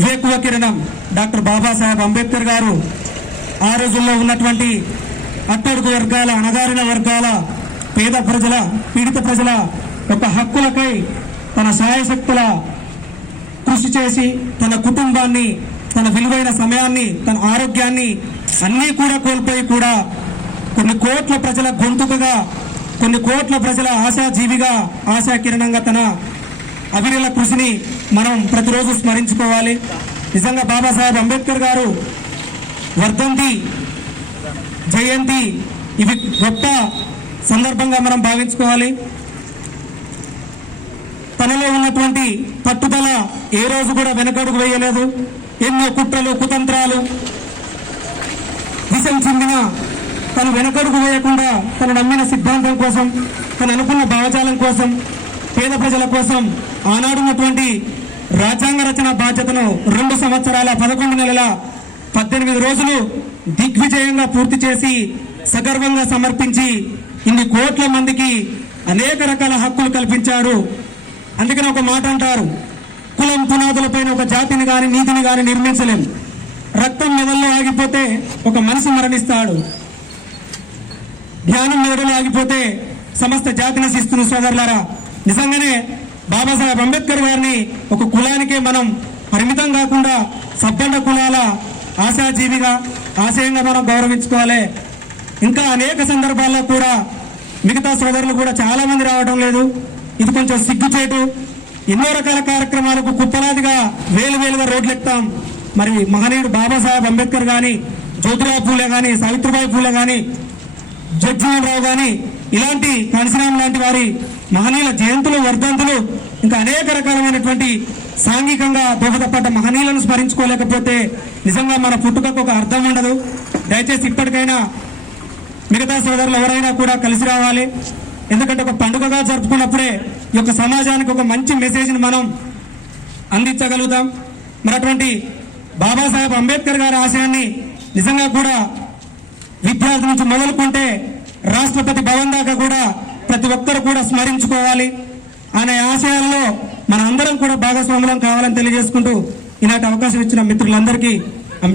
వివేకువ కిరణం డాక్టర్ బాబాసాహెబ్ అంబేద్కర్ గారు ఆ రోజుల్లో ఉన్నటువంటి అట్టడుగు వర్గాల, అణగారిన వర్గాల, పేద ప్రజల, పీడిత ప్రజల యొక్క హక్కులకై తన శాయశక్తుల కృషి చేసి తన కుటుంబాన్ని, తన విలువైన సమయాన్ని, తన ఆరోగ్యాన్ని అన్నీ కూడా కోల్పోయి కూడా కొన్ని కోట్ల ప్రజల గొంతుకగా, కొన్ని కోట్ల ప్రజల ఆశాజీవిగా, ఆశాకిరణంగా తన అవిరళ కృషిని మనం ప్రతిరోజు స్మరించుకోవాలి. నిజంగా బాబాసాహెబ్ అంబేద్కర్ గారు వర్ధంతి, జయంతి ఇవి గొప్ప సందర్భంగా మనం భావించుకోవాలి. తనలో ఉన్నటువంటి పట్టుదల ఏ రోజు కూడా వెనకడుగు వేయలేదు. ఎన్నో కుట్రలు, కుతంత్రాలు దిశం చెందిన తను వెనకడుగు వేయకుండా తను నమ్మిన సిద్ధాంతం కోసం, తను అనుకున్న భావజాలం కోసం, పేద ప్రజల కోసం ఆనాడున్నటువంటి రాజ్యాంగ రచన బాధ్యతను 2 సంవత్సరాల 11 నెలల 18 రోజులు దిగ్విజయంగా పూర్తి చేసి సగర్వంగా సమర్పించి ఇన్ని కోట్ల మందికి అనేక రకాల హక్కులు కల్పించారు. అందుకని ఒక మాట అంటారు, కులం పునాదులపైన ఒక జాతిని గాని, నీతిని గాని నిర్మించలేం. రక్తం మెదల్లో ఆగిపోతే ఒక మనిషి మరణిస్తాడు. జ్ఞానం మెదడులో ఆగిపోతే సమస్త జాతి నశిస్తున్న సోదరులారా. నిజంగానే బాబాసాహెబ్ అంబేద్కర్ గారిని ఒక కులానికే మనం పరిమితం కాకుండా సబ్బండ కులాల ఆశాజీవిగా, ఆశయంగా మనం గౌరవించుకోవాలి. ఇంకా అనేక సందర్భాల్లో కూడా మిగతా సోదరులు కూడా చాలా మంది రావడం లేదు. ఇది కొంచెం సిగ్గుచేటు. ఎన్నో రకాల కార్యక్రమాలకు కుప్పలాదిగా వేలుగా రోడ్లు ఎక్కుతాం. మరి మహనీయుడు బాబాసాహెబ్ అంబేద్కర్ కానీ, జ్యోతిరావు పూలే కానీ, సావిత్రిబాయి పూలే కానీ, జగ్జీవన్ రావు కానీ, ఇలాంటి కాంశీరామ్ లాంటి వారి మహనీయుల జయంతులు, వర్ధంతులు, ఇంకా అనేక రకాలైనటువంటి సాంఘికంగా దోహదపడ్డ మహనీయులను స్మరించుకోలేకపోతే నిజంగా మన పుట్టుకకు ఒక అర్థం ఉండదు. దయచేసి ఇప్పటికైనా మిగతా సోదరులు ఎవరైనా కూడా కలిసి రావాలి. ఎందుకంటే ఒక పండుగగా జరుపుకున్నప్పుడే ఈ యొక్క సమాజానికి ఒక మంచి మెసేజ్ని మనం అందించగలుగుతాం. మరి అటువంటి బాబాసాహెబ్ అంబేద్కర్ గారి ఆశయాన్ని నిజంగా కూడా విద్యార్థి నుంచి మొదలుకుంటే రాష్ట్రపతి భవన్ దాకా కూడా ప్రతి ఒక్కరు కూడా స్మరించుకోవాలి. అనే ఆశయాల్లో మన అందరం కూడా భాగస్వాములం కావాలని తెలియజేసుకుంటూ ఈనాటి అవకాశం ఇచ్చిన మిత్రులందరికీ